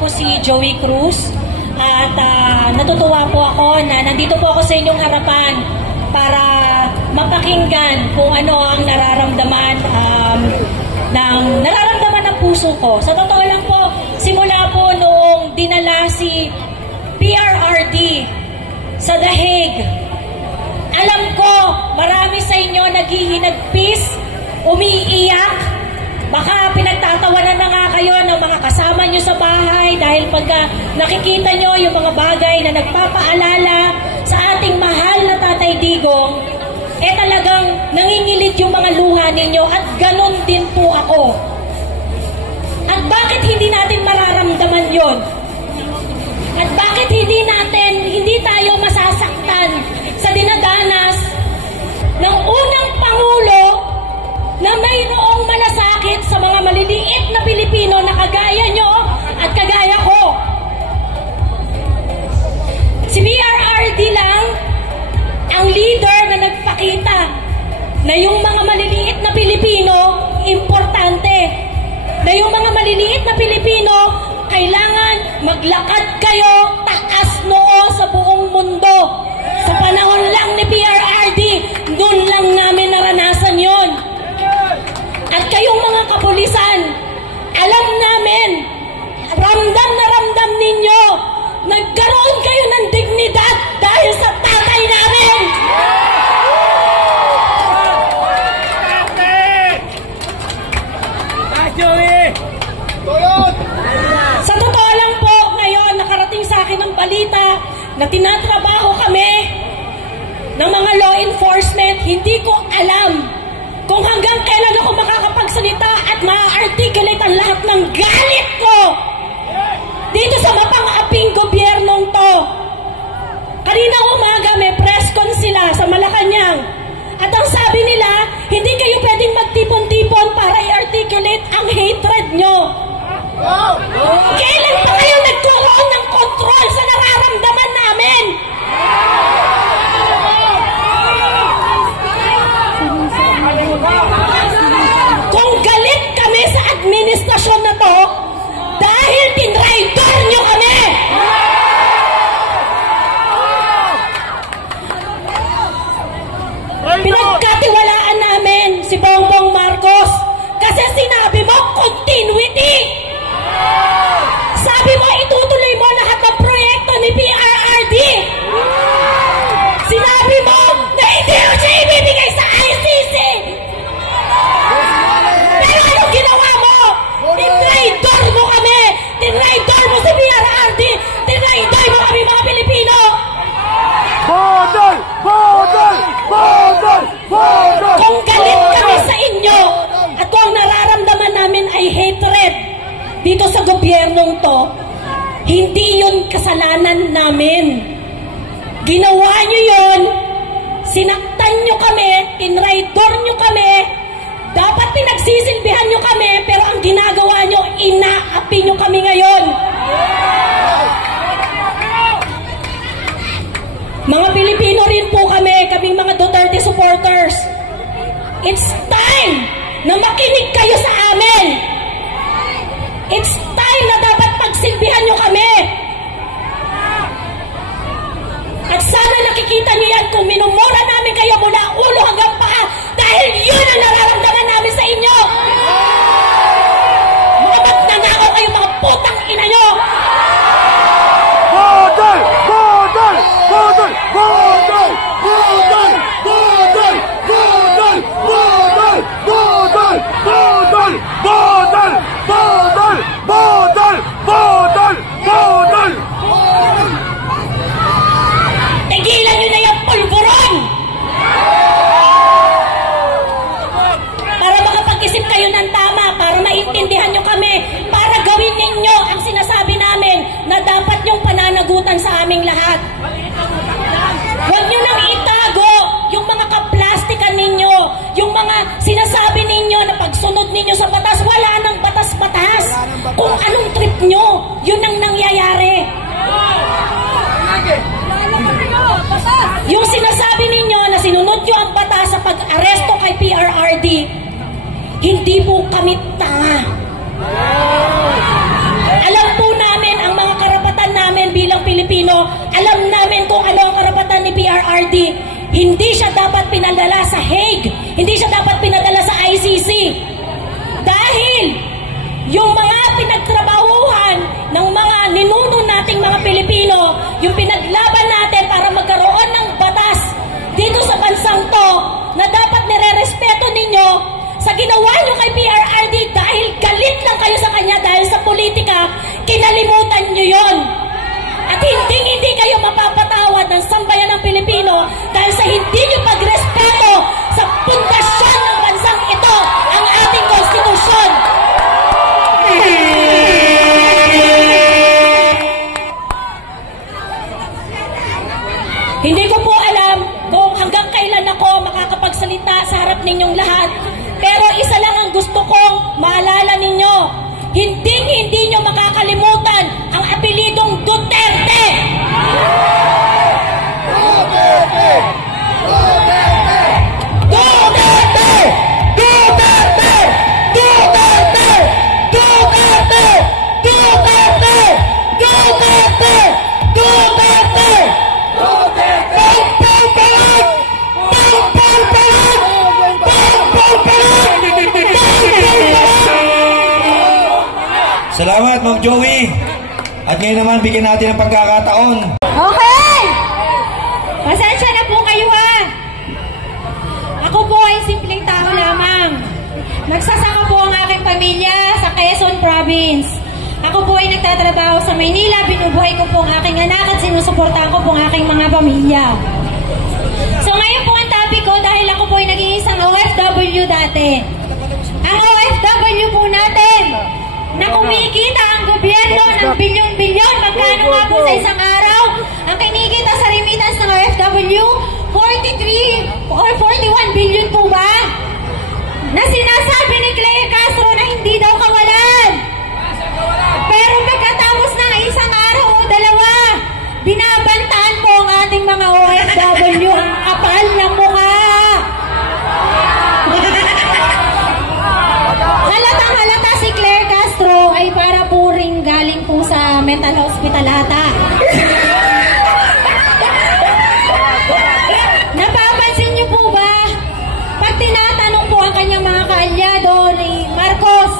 po si Joey Cruz at natutuwa po ako na nandito po ako sa inyong harapan para mapakinggan kung ano ang nararamdaman ng puso ko. Sa totoo lang po, simula po noong dinala si PRRD sa The Hague, alam ko marami sa inyo naghihinagpis, umiiyak. Baka pinagtatawanan na nga kayo ng mga kasama nyo sa bahay dahil pagka nakikita nyo yung mga bagay na nagpapaalala sa ating mahal na Tatay Digong, talagang nangingilit yung mga luha ninyo at ganun din po ako. At bakit hindi natin mararamdaman yon? At bakit hindi tayo masasaktan sa dinadanas ng unang Pangulo na mayroong malasakit sa mga maliliit na Pilipino na kagaya nyo at kagaya ko. Si PRRD lang ang leader na nagpakita na yung mga maliliit na Pilipino importante. Na yung mga maliliit na Pilipino kailangan maglakad kayo taas noo sa buong mundo. Sa panahon lang ni PRRD, doon lang namin naranasan yon. At kayong mga kapulisan, alam namin, ramdam na ramdam ninyo, nagkaroon kayo ng dignidad dahil sa tatay namin! Sa totoo lang po, ngayon nakarating sa akin ang balita na tinatrabaho kami ng mga law enforcement. Hindi ko alam kung hanggang kailan ako makakapagsalita at ma-articulate ang lahat ng galit ko dito sa mapang-aping gobyernong to. Kanina umaga may press con sila sa Malacanang at ang sabi nila, hindi kayo pwedeng magtipon-tipon para i-articulate ang hatred nyo. Kailan pa kayo nagkaroon ng control sa nararamdaman namin? Kung galit kami sa administrasyon na to dahil tinraidor nyo kami. Pinagkatiwalaan namin si Bongbong Marcos kasi sinabi mo continuity. Sabi mo itutuloy mo lahat ng proyekto ni PRRD. Sinabi mo na hindi mo siya ibibigay sa ICC. Pero anong ginawa mo? Tinraidor mo kami! Tinraidor mo si PRRD! Tinraidor mo kami mga Pilipino! Bodol! Bodol! Bodol! Bodol! Kung galit kami sa inyo at kung ang nararamdaman namin ay hatred dito sa gobyernong to, hindi yun kasalanan namin. Ginawa nyo yun, sinaktan nyo kami, tinraidor nyo kami, dapat pinagsisilbihan nyo kami, pero ang ginagawa nyo, inaapi nyo kami ngayon. Mga Pilipino rin po kami, kaming mga Duterte supporters. It's time na makinig kayo sa amin. It's time na dapat pagsilbihan nyo kami. At sana nakikita nyo yan kung minumura namin kayo mula ulo hanggang paa dahil yun ang nararamdaman namin sa inyo. Mga magnanakaw kayo, mga putang ina nyo. Bodol! Bodol! Bodol! Bodol! Bodol! Bodol! Bodol! Bodol! Bodol! Bodol! Bodol! Kinalimutan nyo yon. At hindi kayo mapapatawad ng sambayan ng Pilipino dahil sa hindi nyo pagrespeto sa pundasyon ng bansang ito, ang ating konstitusyon. Hindi ko po alam kung hanggang kailan ako makakapagsalita sa harap ninyong lahat, pero isa lang ang gusto kong maalala ninyo. Hindi nyo makakalimutan ang apelidong Duterte! Duterte! Duterte! Duterte! Duterte! Duterte! Duterte! Duterte! Duterte! Duterte! Salamat, Ma'am Joey. At ngayon naman, bigyan natin ng pagkakataon. Okay! Pasensya na po kayo ha. Ako po ay simpleng tao lamang. Nagsasaka po ang aking pamilya sa Quezon Province. Ako po ay nagtatrabaho sa Maynila. Binubuhay ko po ang aking anak at sinusuportahan ko po ang aking mga pamilya. So ngayon po ang topic ko dahil ako po ay naging isang OFW dati. Ang OFW po natin na kumikita ang gobyerno ng bilyon-bilyon. Magkano nga po sa isang araw? Ang kinikita sa remittance ng OFW, 43 or 41 billion po ba? Na sinasabi ni Claire Castro na hindi daw kawalan. Pero pagkatapos ng isang araw o dalawa, binabantaan po ang ating mga OFW ang kapal ng mukha. Halatang-halata si Claire Castro ay para po ring galing po sa mental hospital ata. Napapansin niyo po ba? Pag tinatanong po ang kanyang mga kaalyado ni Marcos,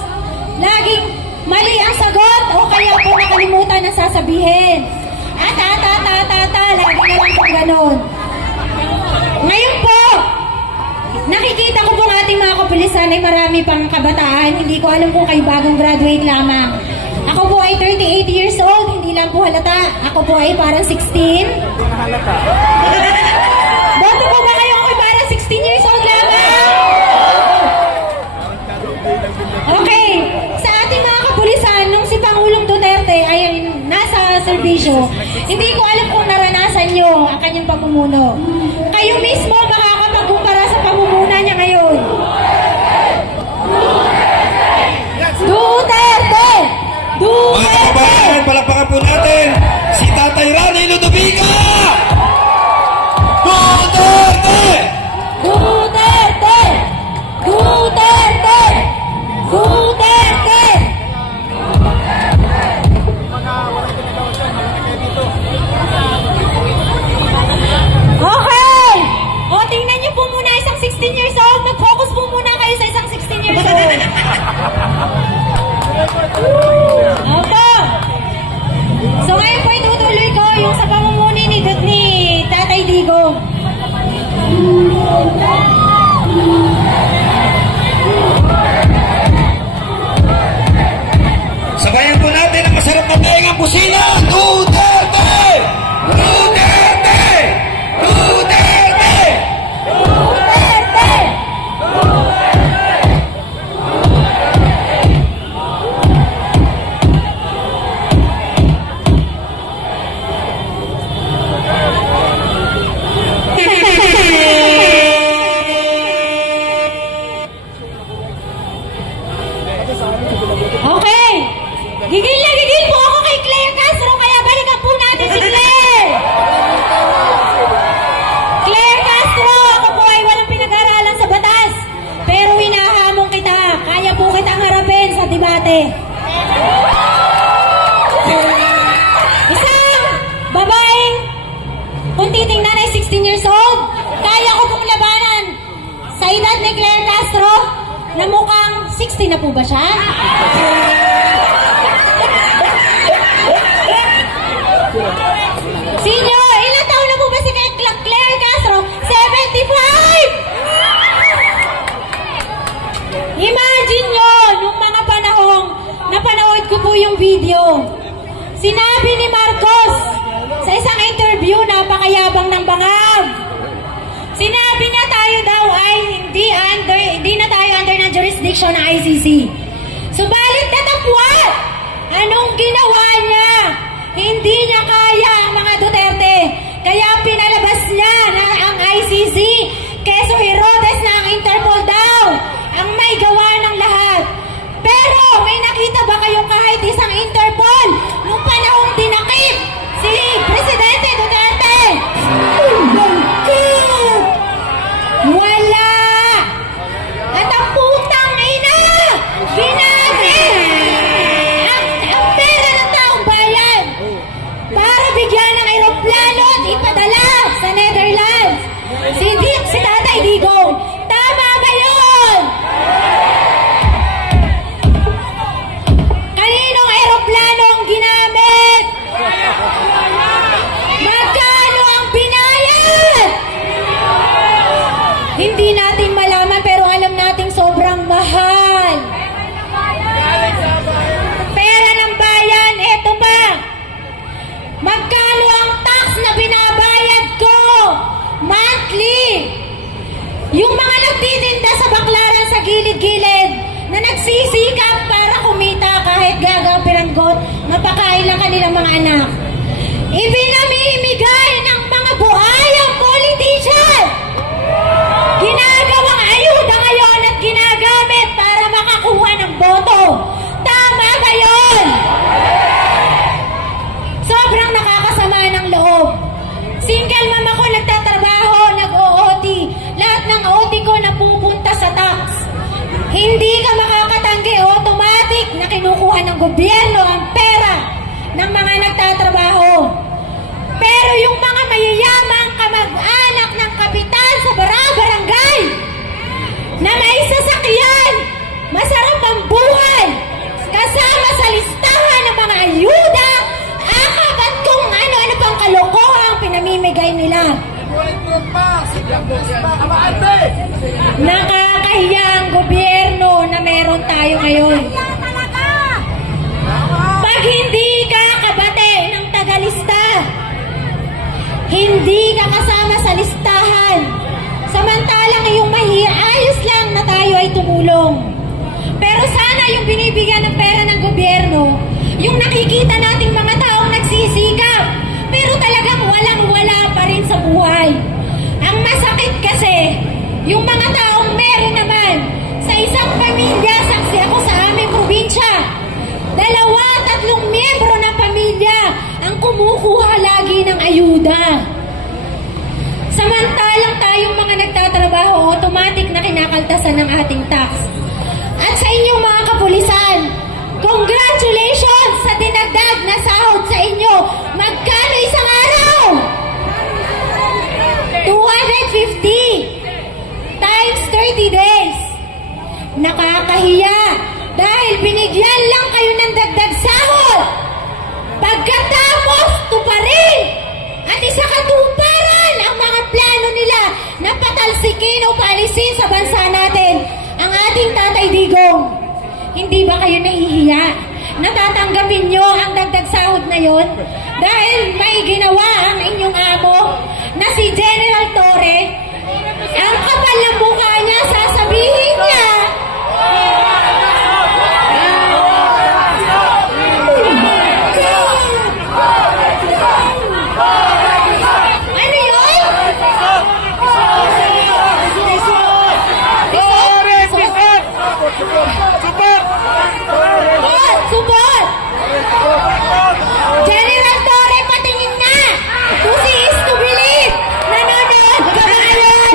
laging mali ang sagot o kaya po nakalimutan ang sasabihin. Lagi na lang po ganon. Ngayon po, nakikita ko po ang ating mga kapulisan ay marami pang kabataan. Hindi ko alam kung kayo bagong graduate lamang. Ako po ay 38 years old, hindi lang po halata. Ako po ay parang 16. Boto po ba kayo ako ay parang 16 years old lamang? Okay, sa ating mga kapulisan, nung si Pangulong Duterte ay nasa serbisyo, hindi ko alam kung naranasan nyo ang kanyang pamumuno. Kayo mismo makakapagkumpara sa pamumuno niya ngayon. Duterte! Duterte! Mga kabayan, palakpakan po natin si Tatay Rani Ludovica! Duterte! Duterte! Duterte! Duterte! Okay! O, tingnan niyo po muna isang 16 years old. Mag-focus po muna kayo sa isang 16 years old. Opo. So ngayon po itutuloy ko yung sa pamumuni ni Tatay Digong. Sabayan po natin ang masarap na dahingang busina! Duterte! Duterte! Duterte! Duterte! Okay. Gigil na gigil po ako kay Claire Castro, kaya balikan po natin si Claire. Claire Castro, ako po ay walang pinag-aralan sa batas. Pero hinahamon kita. Kaya po kitang harapin sa debate. Isang babaeng kung titingnan ay 16 years old, kaya ko pong labanan sa edad ni Claire Castro na mukhang 60 na po ba siya? Senior, ilang taon na po ba si Claire Castro? 75! Imagine nyo, yung mga panahong napanood ko po yung video. Sinabi ni Marcos sa isang interview, napakayabang ng bangag. Sinabi niya tayo daw ay hindi na tayo under ng jurisdiction ng ICC. Subalit natapwat, anong ginawa niya? Hindi niya kaya ang mga Duterte. Kaya pinalabas niya na ang ICC, Quezon Herodes na ang Interpol daw ang may gawa ng lahat. Pero may nakita ba kayong kahit isang Interpol nung panahong dinakip si Presidente Duterte? Wala! At ang putang ina! Ginamit! Ang pera ng taong bayan para bigyan ng aeroplano at ipadala sa Netherlands. Si Tatay Digong, tama ba yun? Kaninong aeroplano ang ginamit? Magkano ang binayad? Hindi natin malaman pero alam nating sobrang mahal. Pera ng bayan, eto pa. Magkano ang tax na binabayad ko? Monthly. Yung mga nagtitinda sa baklaran sa gilid-gilid na nagsisikap para kumita kahit gagaw piranggot, mapakain lang kanilang mga anak. Ibinamimigay ng mga buhayang politician. Ginagawang ayuda ngayon at ginagamit para makakuha ng boto. Tama ba yun? Sobrang nakakasama ng loob. Single mom ako, nagtatrabaho, nag-OOT. Lahat ng OT ko napupunta sa tax. Hindi ka makakatanggi, automatic na kinukuha ng gobyerno ang pera ng mga nagtatrabaho. Pero yung mga mayayamang kamag-anak ng kapitan sa barangay na may sasakyan, masarap ang buhay, kasama sa listahan ng mga ayuda, akap at kung ano-ano pang kalokohang pinamimigay nila. Nakakahiya ang gobyerno na meron tayo ngayon. Pag hindi ka kabate ng tagalista, hindi ka kasama sa listahan, samantalang yung ayos lang na tayo ay tumulong. Pero sana yung binibigyan ng pera ng gobyerno, yung nakikita nating mga taong nagsisikap, pero talagang walang-wala pa rin sa buhay. Ang masakit kasi, yung mga taong meron naman, sa isang pamilya, saksi ako sa aming probinsya, 2-3 miyembro ng pamilya ang kumukuha lagi ng ayuda. Samantalang tayong mga nagtatrabaho, automatic na kinakaltasan ng ating tax. At sa inyong mga kapulisan, congratulations sa dinagdag na sahod sa inyo. Magkano isang araw? 250 times 30 days. Nakakahiya dahil binigyan lang kayo ng dagdag sahod. Pagkatapos, tuparin at isakatuparan ang mga plano nila na patalsikin o paalisin sa bansa natin ang ating Tatay Digong. Hindi ba kayo nahihiya? Natatanggapin nyo ang dagdag sahod na yon dahil may ginawa ang inyong amo na si General Torre. Ang kapal ng mukha niya, sasabihin niya, ano yun? Support! General Torre, patingin na! To see is to believe! Nanonood ka ba ngayon?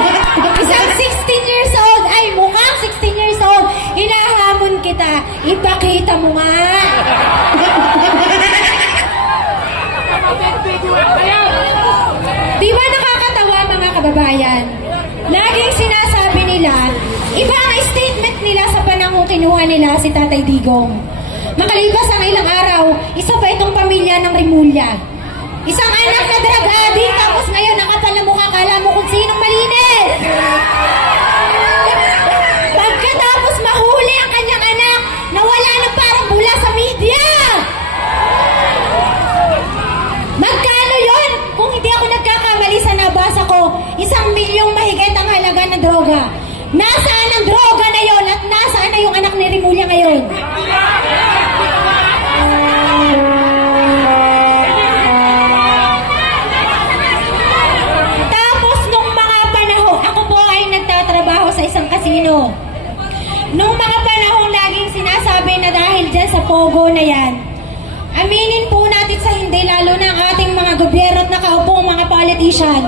Isang 16 years old, ay mukhang 16 years old, hinahamon kita, ipakita mo nga! Di ba nakakatawa mga kababayan? Laging sinasabi nila, iba ang statement nila sa panahong kinuha nila si Tatay Digong. Makalipas ang ilang araw, isa pa itong pamilya ng Rimulya. Isang anak na drug addict, tapos ngayon nakapal na mukha, kala mo kung sinong malinis. Pagkatapos mahuli ang kanyang anak, nawala na parang bula sa media. Nasaan ang droga na yon at nasaan na yung anak ni Rimulya ngayon? Tapos nung mga panahon, ako po ay nagtatrabaho sa isang kasino. Nung mga panahon laging sinasabi na dahil dyan sa Pogo na yan, aminin po natin sa hindi, lalo na ang ating mga gobyerno at nakaupong mga politician,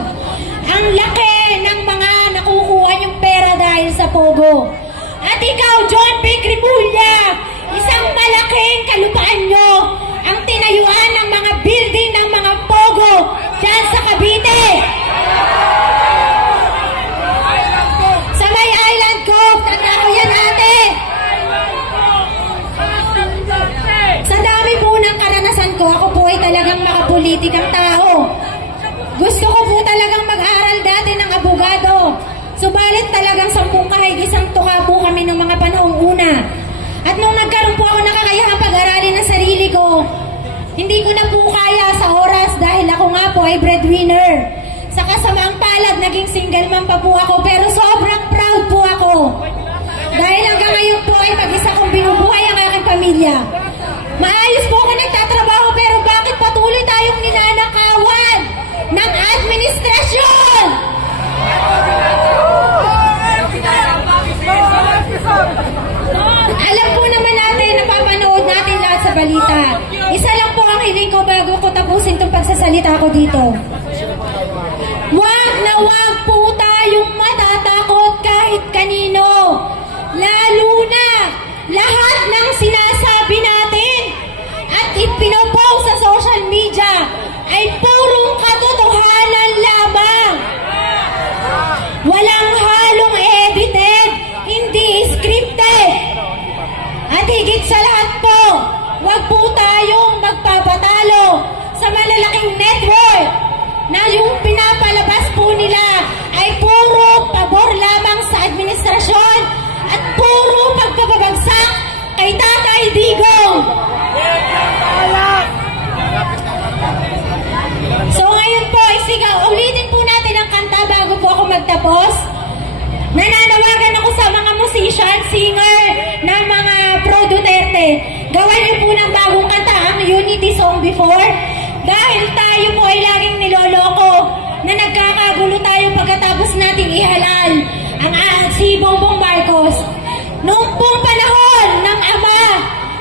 ang laki ng mga nakukuha yung pera dahil sa Pogo. At ikaw, John Vic Rimulya, isang malaking kalupaan nyo ang tinayuan ng mga building ng mga Pogo dyan sa Cavite. Sa may Island Cove, tanda ko yan ate. Sa dami po ng karanasan ko, ako po ay talagang makapolitikang tao. Gusto ko po talagang mag-aral dati ng abogado. Subalit talagang 10 kahit isang tuka po kami ng mga panahong una. At nung nagkaroon po ako nakakayahang pag-aralin ng sarili ko, hindi ko na po kaya sa oras dahil ako nga po ay breadwinner. Sa kasamaang palad, naging single mom pa po ako, pero sobrang proud po ako. Dahil hanggang ngayon po ay mag-isa kong binubuhay ang aking pamilya. Maayos po ako nagtatrabaho, pero bakit patuloy tayong ninanakawan ng administrasyon? Alam po naman natin, napapanood natin lahat sa balita. Isa lang po ang hiling ko bago ko tapusin itong pagsasalita ko dito. Wag na wag po tayong matatakot kahit kanino. Lalo na lahat ng sinasabi natin at ipinopost sa social media ay purong katotohanan lamang. Walang halong edited, hindi scripted. At higit sa lahat po, wag po tayong magpapatalo sa malalaking network na yung pinapalabas po nila ay puro pabor lamang sa administrasyon at puro pagpapabagsak kay Tatay Digong. So ngayon po, ulitin po natin ang kanta bago po ako magtapos. Nananawagan ako sa mga musician, singer ng mga pro Duterte. Gawan niyo po ng bagong kanta, ang Unity Song Before. Dahil tayo po ay laging niloloko na nagkakagulo tayo pagkatapos nating ihalal ang si Bongbong Marcos. Noong pong panahon ng ama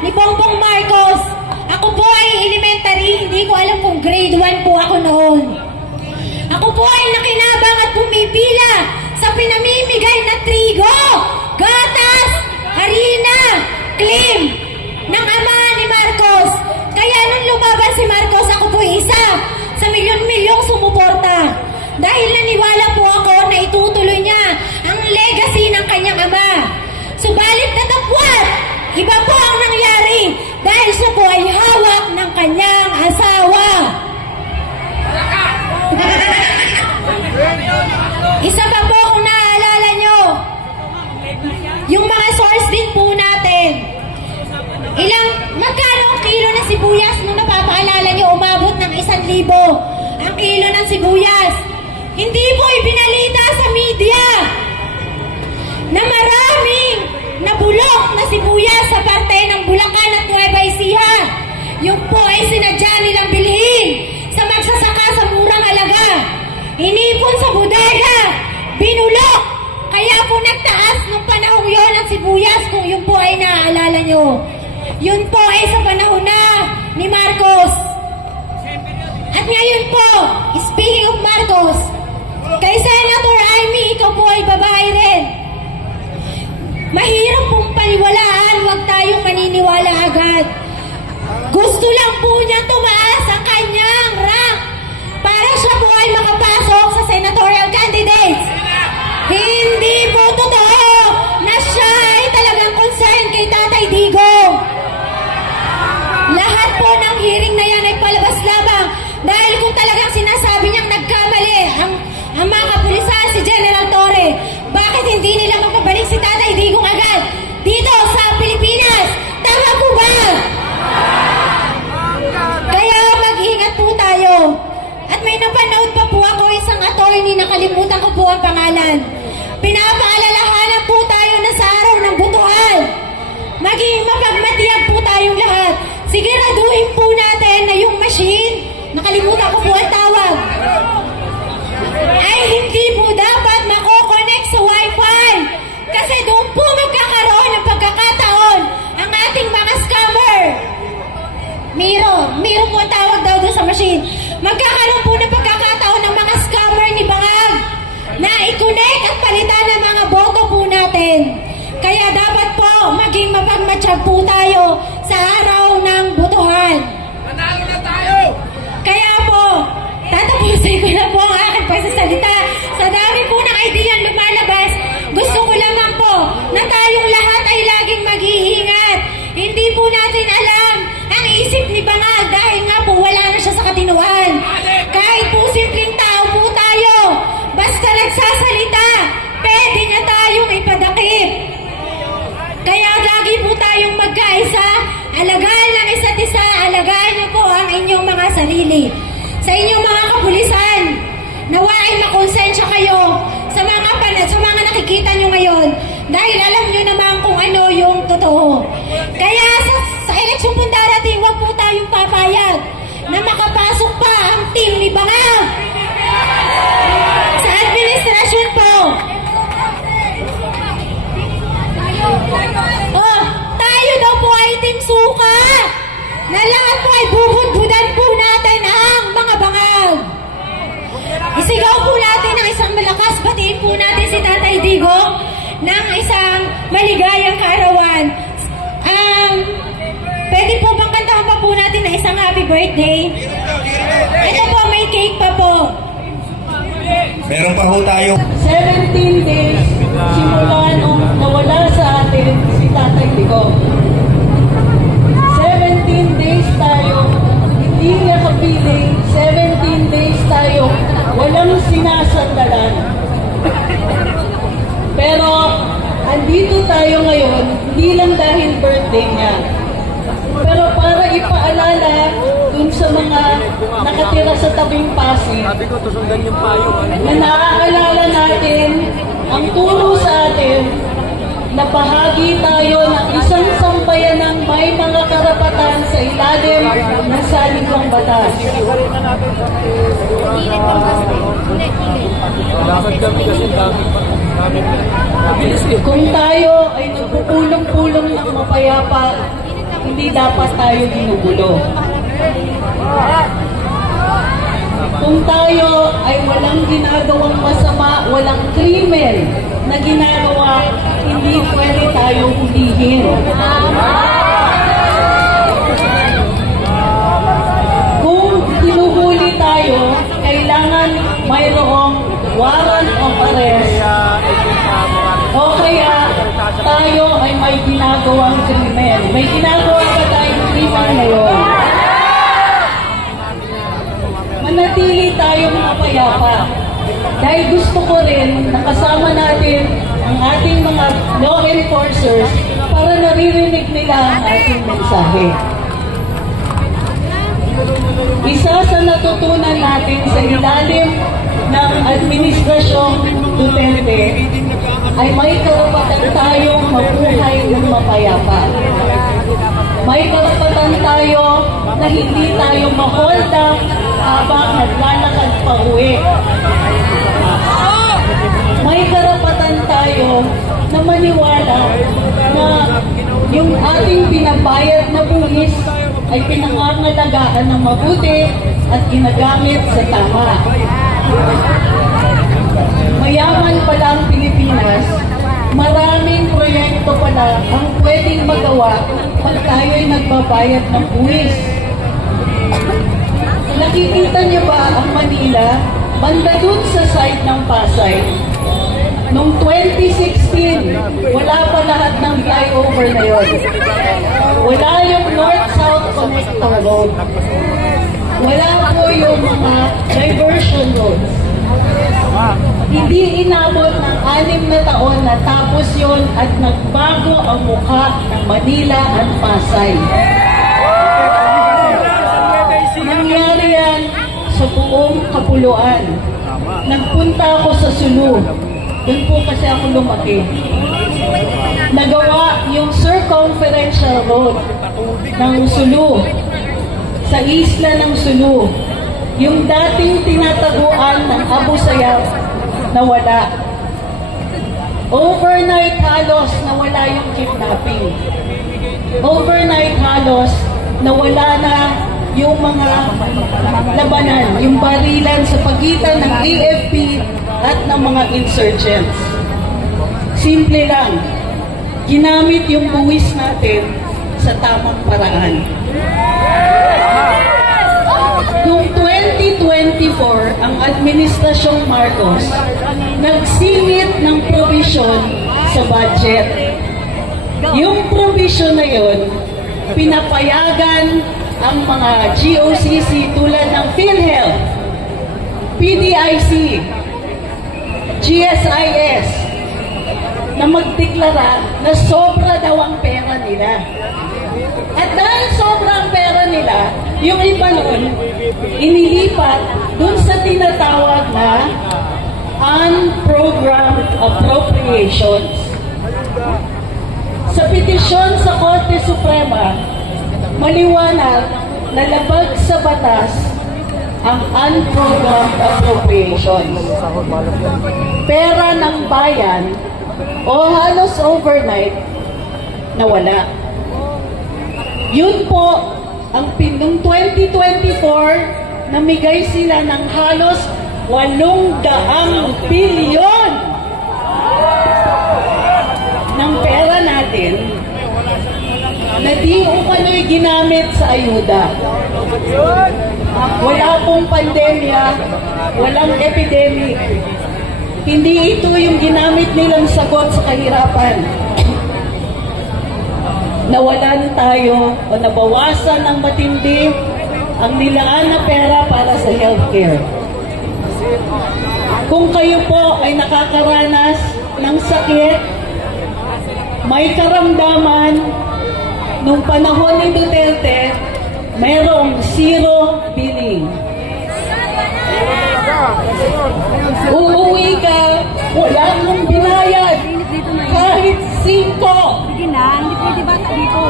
ni Bongbong Marcos, ako po ay elementary, hindi ko alam kung grade 1 po ako noon. Ako po ay nakinabang at pumipila sa pinamimigay na trigo, gatas, harina, klim ng ama ni Marcos. Kaya nung lumaban si Marcos, ako po isa sa milyon-milyong sumuporta. Dahil naniwala po ako na itutuloy niya ang legacy ng kanyang ama. Subalit natapwat, iba po ang nangyari dahil siya po ay hawak ng kanyang asawa. Isa pa po kung naaalala nyo, yung mga source din po natin. Magkano ang kilo ng sibuyas nung napapaalala nyo, umabot ng 1,000 ang kilo ng sibuyas. Hindi po ibinalita sa media na maraming nabulok na sibuyas sa parte ng Bulacan at Nueva Ecija. Yung po ay sinadya nilang bilhin sa magsasaka sa murang halaga. Inipon sa bodega, binulok. Kaya po nagtaas nung panahon yon ang sibuyas, kung yun po ay naaalala nyo. Yun po ay sa panahon na ni Marcos. At ngayon po, speaking of Marcos, kay Senator Amy, ikaw po ay babae rin. Mahirap pong paniwalaan, huwag tayong maniniwala agad. Gusto lang po niya tumaas ang kanyang rank para siya po ay makapasok sa senatorial candidates. Hindi po totoo na siya ay talagang concerned kay Tatay Digong. Lahat po ng hearing na yan ay palabas lamang dahil kung talagang sinasabi niyang nagkamali ang mga kapulisan, si General Torre, bakit hindi nila magpabalik si Tatay Digong agad dito sa Pilipinas? Tama po ba? Kaya mag-ingat po tayo. At may napanood pa po ako isang attorney, nakalimutan ko po ang pangalan. Pinapaalalahanan maging mapagmatiyag po tayong lahat. Siguraduhin po natin na yung machine, nakalimutan ko po ang tawag, ay hindi po dapat mako-connect sa Wi-Fi. Kasi doon po magkakaroon ng pagkakataon ang ating mga scammer. Miro po ang tawag daw doon sa machine. Magkakaroon po ng pagkakataon ng mga scammer ni Bangag na i-connect at palitan ng mga boto po natin. Kaya dapat po maging mapagmatsyag po tayo sa araw ng botohan. Manalo na tayo! Kaya po, tatapusin ko na po ang aking pagsasalita. Sa dami po ng ideyang lumalabas, gusto ko lamang po na tayong lahat ay laging mag-iingat. Hindi po natin alam ang isip ni Bangag dahil nga po wala na siya sa katinuan. Kahit po simpleng tao po tayo, basta nagsasalita, pwede na tayong ipadakip. Kaya lagi po tayong magkaisa, alagaan ng isa't isa, alagaan niyo po ang inyong mga sarili. Sa inyong mga kapulisan, nawain makonsensya kayo sa mga nakikita nyo ngayon dahil alam nyo naman kung ano yung totoo. Kaya sa eleksyon po darating, huwag po tayong papayag na makapasok pa ang team ni Bangag sa administrasyon po. Tayo daw po ay team suka na lahat po ay bubud-budan po natin ang mga Bangag. Isigaw po natin ang isang malakas, batiin po natin si Tatay Digong ng isang maligayang kaarawan. Pwede po bang kantahan pa po natin na isang happy birthday? Ito po, may cake pa po. Meron pa ho tayo. 17 days simula nung nawala sa atin si Tatay Digong. 17 days tayo hindi nakapiling, 17 days tayo walang sinasandalan. Pero andito tayo ngayon hindi lang dahil birthday niya, pero para ipaalala dun sa mga nakatira sa tabing Pasig na naaalala natin ang turo sa atin na bahagi tayo ng isang sambayanang may mga karapatan sa ilalim ng saligang batas. Kung tayo ay nagpupulong-pulong ng mapayapa, hindi dapat tayo ginugulo. Kung tayo ay walang ginagawang masama, walang krimen na ginagawa, hindi pwede tayong hulihin. Kung tinuhuli tayo, kailangan mayroong warrant of arrest o kaya tayo ay may ginagawang krimen. May ginagawa ba tayong krimen ngayon? Manatili tayong mapayapa. Dahil gusto ko rin nakasama natin ang ating mga law enforcers para naririnig nila ang ating mensahe. Isa sa natutunan natin sa ilalim ng Administrasyong Duterte ay may karapatan tayong mabuhay ng mapayapa. May karapatan tayo na hindi tayo ma-hold up habang naglalakad pa uwi. May karapatan tayo na maniwala na yung ating pinabayad na buwis ay pinangangalagaan ng mabuti at ginagamit sa tama. Mayaman pala ang Pilipinas, maraming proyekto pala ang pwedeng magawa pag tayo'y nagbabayad ng buwis. Nakikita niyo ba ang Manila, banda dun sa side ng Pasay? Noong 2016, wala pa lahat ng flyover na yun. Wala yung North-South Connector Road. Wala po yung mga diversion roads. Hindi inabot ng 6 na taon na tapos yun at nagbago ang mukha ng Manila at Pasay. Nangyari yan sa buong Kapuluan. Nagpunta ako sa Sulu. Doon po kasi ako lumaki. Nagawa yung circumferential road ng Sulu, sa isla ng Sulu, yung dating tinataguan ng Abu Sayyaf na wala. Overnight halos nawala yung kidnapping. Overnight halos nawala na yung mga labanan, yung barilan sa pagitan ng AFP at ng mga insurgents. Simple lang, ginamit yung buwis natin sa tamang paraan. Noong 2024, ang Administrasyong Marcos nagsingit ng provision sa budget. Yung provision na yun, pinapayagan ang mga GOCC tulad ng PhilHealth, PDIC, GSIS, na magdeklara na sobra daw ang pera nila. At dahil sobra ang pera nila, yung iba noon, inilipat dun sa tinatawag na unprogrammed appropriations. Sa petisyon sa Korte Suprema, maliwanag na labag sa batas ang unprogrammed appropriations. Pera ng bayan o halos overnight nawala. Yun po, ang noong 2024, namigay sila ng halos 800 bilyon ng pera natin na di umano'y ginamit sa ayuda. Wala pong pandemya, walang epidemic. Hindi ito yung ginamit nilang sagot sa kahirapan. Nawalan tayo o nabawasan ng matindi ang nilaan na pera para sa healthcare. Kung kayo po ay nakakaranas ng sakit, may karamdaman, nung panahon ni Duterte, mayroong zero billing. Uuwi ka, wala kang binayad, kahit 5. Sige na, hindi pwede ba dito?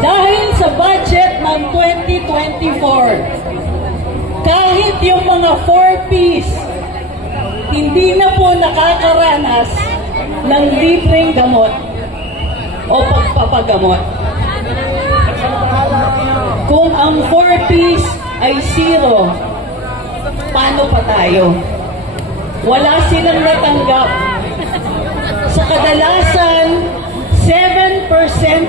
Dahil sa budget ng 2024, kahit yung mga 4Ps, hindi na po nakakaranas ng libreng gamot o pagpapagamot. Kung ang 4Ps ay 0, paano pa tayo? Wala silang natanggap. Sa kadalasan, 7%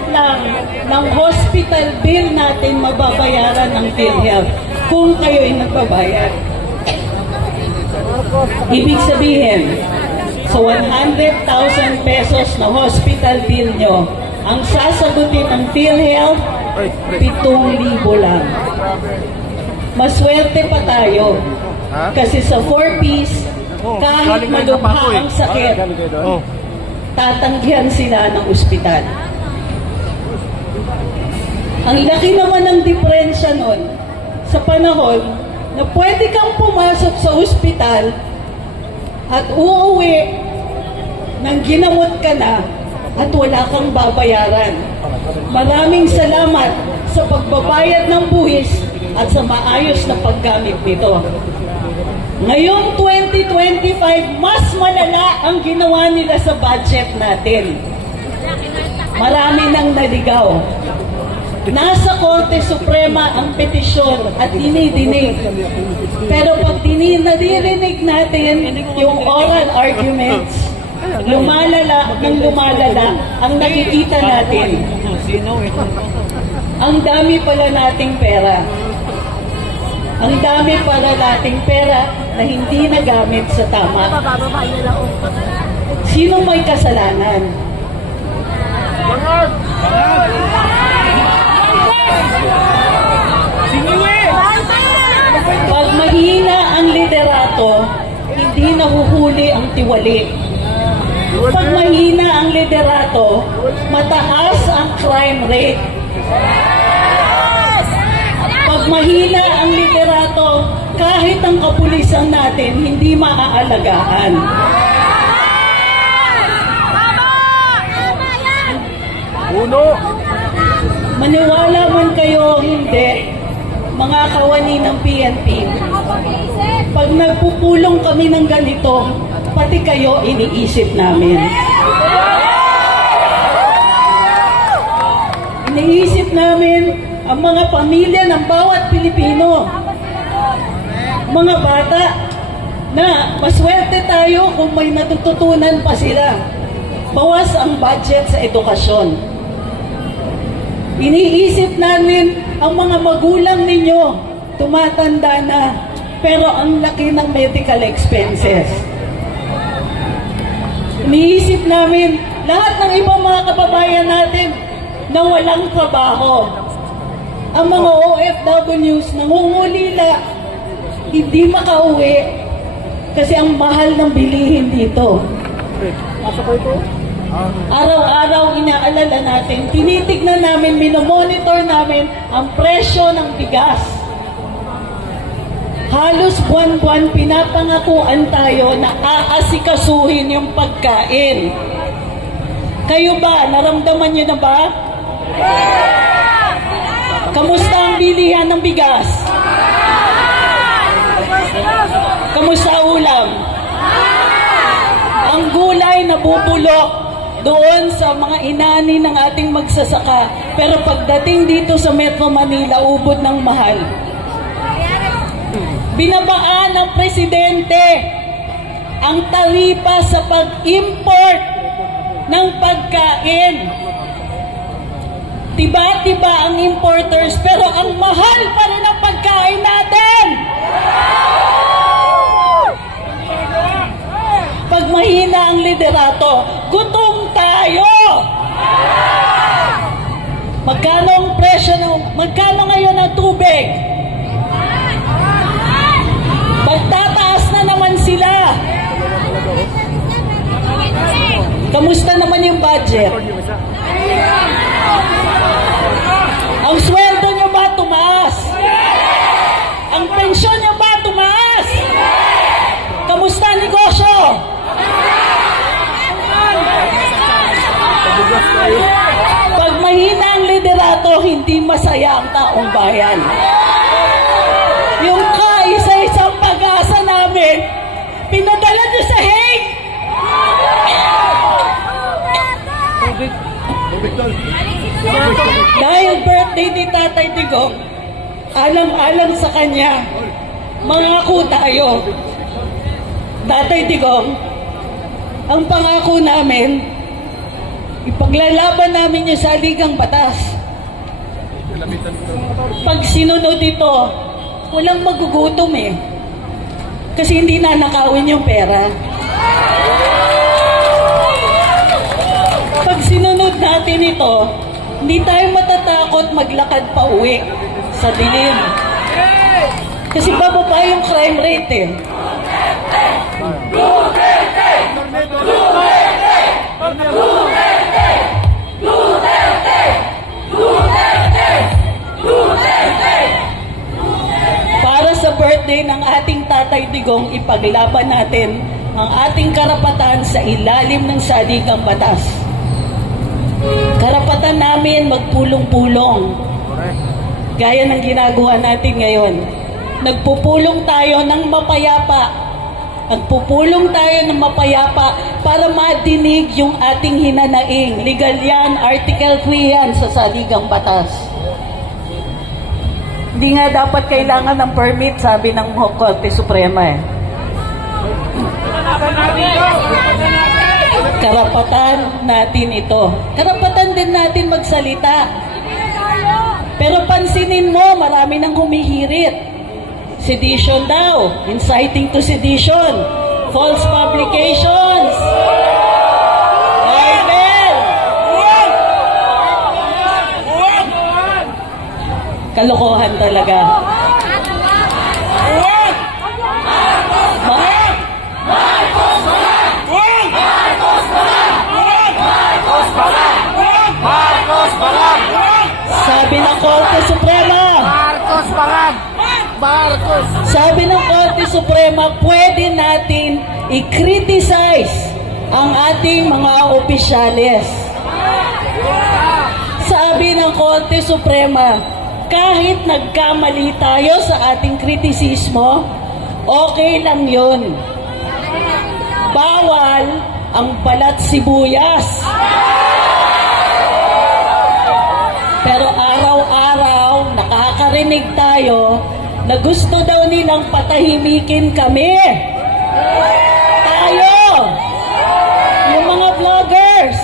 lang ng hospital bill natin mababayaran ng PhilHealth kung kayo'y nagbabayad. Ibig sabihin, sa 100,000 pesos na hospital bill nyo, ang sasagutin ng PhilHealth, 7,000 lang. Maswerte pa tayo. Kasi sa 4Ps, kahit malubha ang sakit, tatanggihan sila ng ospital. Ang laki naman ng diferensya nun sa panahon na pwede kang pumasok sa ospital at uuwi nang ginamot ka na at wala kang babayaran. Maraming salamat sa pagbabayad ng buwis at sa maayos na paggamit nito. Ngayong 2025, mas malala ang ginawa nila sa budget natin. Marami nang naligaw. Nasa Korte Suprema ang petisyon at dinidinig. Pero pag naririnig natin yung oral arguments, lumalala ng lumalala ang nakikita natin. Ang dami pala nating pera. Ang dami pala nating pera na hindi nagamit sa tama. Sino may kasalanan? Pag mahina ang liderato, hindi nahuhuli ang tiwali. Pag mahina ang liderato, mataas ang crime rate. Pag mahina ang liderato, kahit ang kapulisan natin, hindi maaalagaan. Maniwala man kayo o hindi, mga kawani ng PNP, pag nagpupulong kami ng ganito, pati kayo iniisip namin. Iniisip namin ang mga pamilya ng bawat Pilipino. Mga bata na maswerte tayo kung may natututunan pa sila. Bawas ang budget sa edukasyon. Iniisip namin ang mga magulang ninyo, tumatanda na, pero ang laki ng medical expenses. Iniisip namin lahat ng ibang mga kababayan natin na walang trabaho. Ang mga OFWs nangungulila, hindi makauwi kasi ang mahal ng bilihin dito. Araw-araw inaalala natin, tinitignan namin, minomonitor namin ang presyo ng bigas. Halos buwan-buwan pinapangakuan tayo na aasikasuhin yung pagkain. Kayo ba? Naramdaman nyo na ba? Kamusta ang bilihan ng bigas? Kamusta ulam? Ang gulay nabubulok doon sa mga inani ng ating magsasaka. Pero pagdating dito sa Metro Manila, ubod ng mahal. Binabaan ng presidente ang taripa sa pag-import ng pagkain. Tiba-tiba ang importers, pero ang mahal pa rin ang pagkain natin. Pag mahina ang liderato, gutom tayo. Magkano ang presyo magkano ngayon ang tubig? Magtataas na naman sila. Kamusta naman yung budget? Ang sweldo nyo ba tumaas? Ang pensyon nyo ba tumaas? Kamusta ang negosyo? Pag mahina ang liderato, hindi masaya ang taong bayan. Yung kaisa-isang pag-asa namin, pinadala nyo sa Hague. Dahil birthday ni Tatay Digong, alam-alam sa kanya, mangako tayo. Tatay Digong, ang pangako namin, ipaglalaban namin yung saligang batas. Pag sinunod ito, walang magugutom eh. Kasi hindi nanakawin yung pera. Pag sinunod natin ito, hindi tayo matatakot maglakad pa uwi sa dilim. Kasi bababa yung crime rate eh. Duterte! Duterte! Duterte! Duterte! Duterte! Duterte! Para sa birthday ng ating Tatay Digong, ipaglaban natin ang ating karapatan sa ilalim ng saligang batas. Karapatan namin magpulong-pulong. Gaya ng ginagawa natin ngayon. Nagpupulong tayo ng mapayapa. Nagpupulong tayo ng mapayapa para madinig yung ating hinanaing. Legal yan, Article 3 yan sa saligang batas. Hindi nga dapat kailangan ng permit, sabi ng Korte Suprema eh. Karapatan natin ito. Karapatan din natin magsalita. Pero pansinin mo, marami nang humihirit. Sedition daw, inciting to sedition, false publications, libel. Kalokohan talaga. Sabi ng Korte Suprema, sabi ng Korte Suprema, pwede natin i-criticize ang ating mga opisyales. Sabi ng Korte Suprema, kahit nagkamali tayo sa ating kritisismo, okay lang yun. Bawal ang balat sibuyas. Pero araw-araw nakakarinig tayo na gusto daw nilang patahimikin kami. Tayo, yung mga vloggers,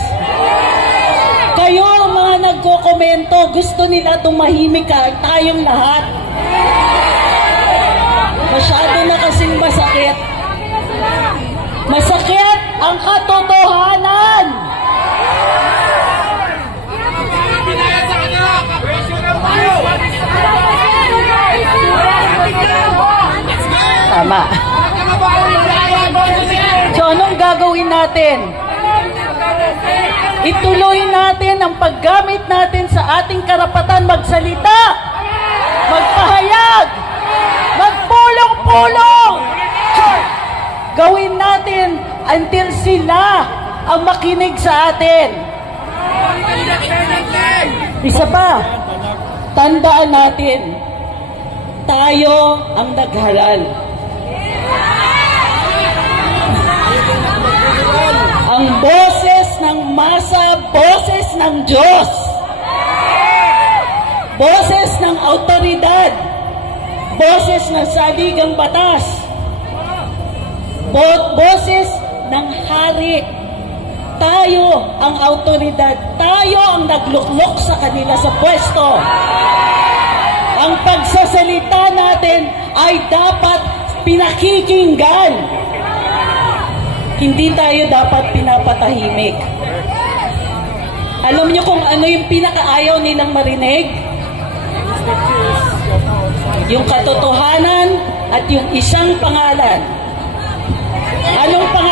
kayo ang mga nagko-komento, gusto nila tumahimik tayong lahat. Masyado na kasing masakit. Masakit ang katotohanan. Tama. So anong gagawin natin? Ituloy natin ang paggamit natin sa ating karapatan magsalita, magpahayag, magpulong-pulong. Gawin natin until sila ang makinig sa atin. Isa pa, tandaan natin, tayo ang naghalal. Ang boses ng masa, boses ng Diyos. Boses ng autoridad. Boses ng saligang batas. Boses ng hari. Tayo ang autoridad. Tayo ang nagluklok sa kanila sa pwesto. Ang pagsasalita natin ay dapat pinakikinggan. Hindi tayo dapat pinapatahimik. Alam niyo kung ano yung pinakaayaw nilang marinig? Yung katotohanan at yung isang pangalan. Anong pangalan?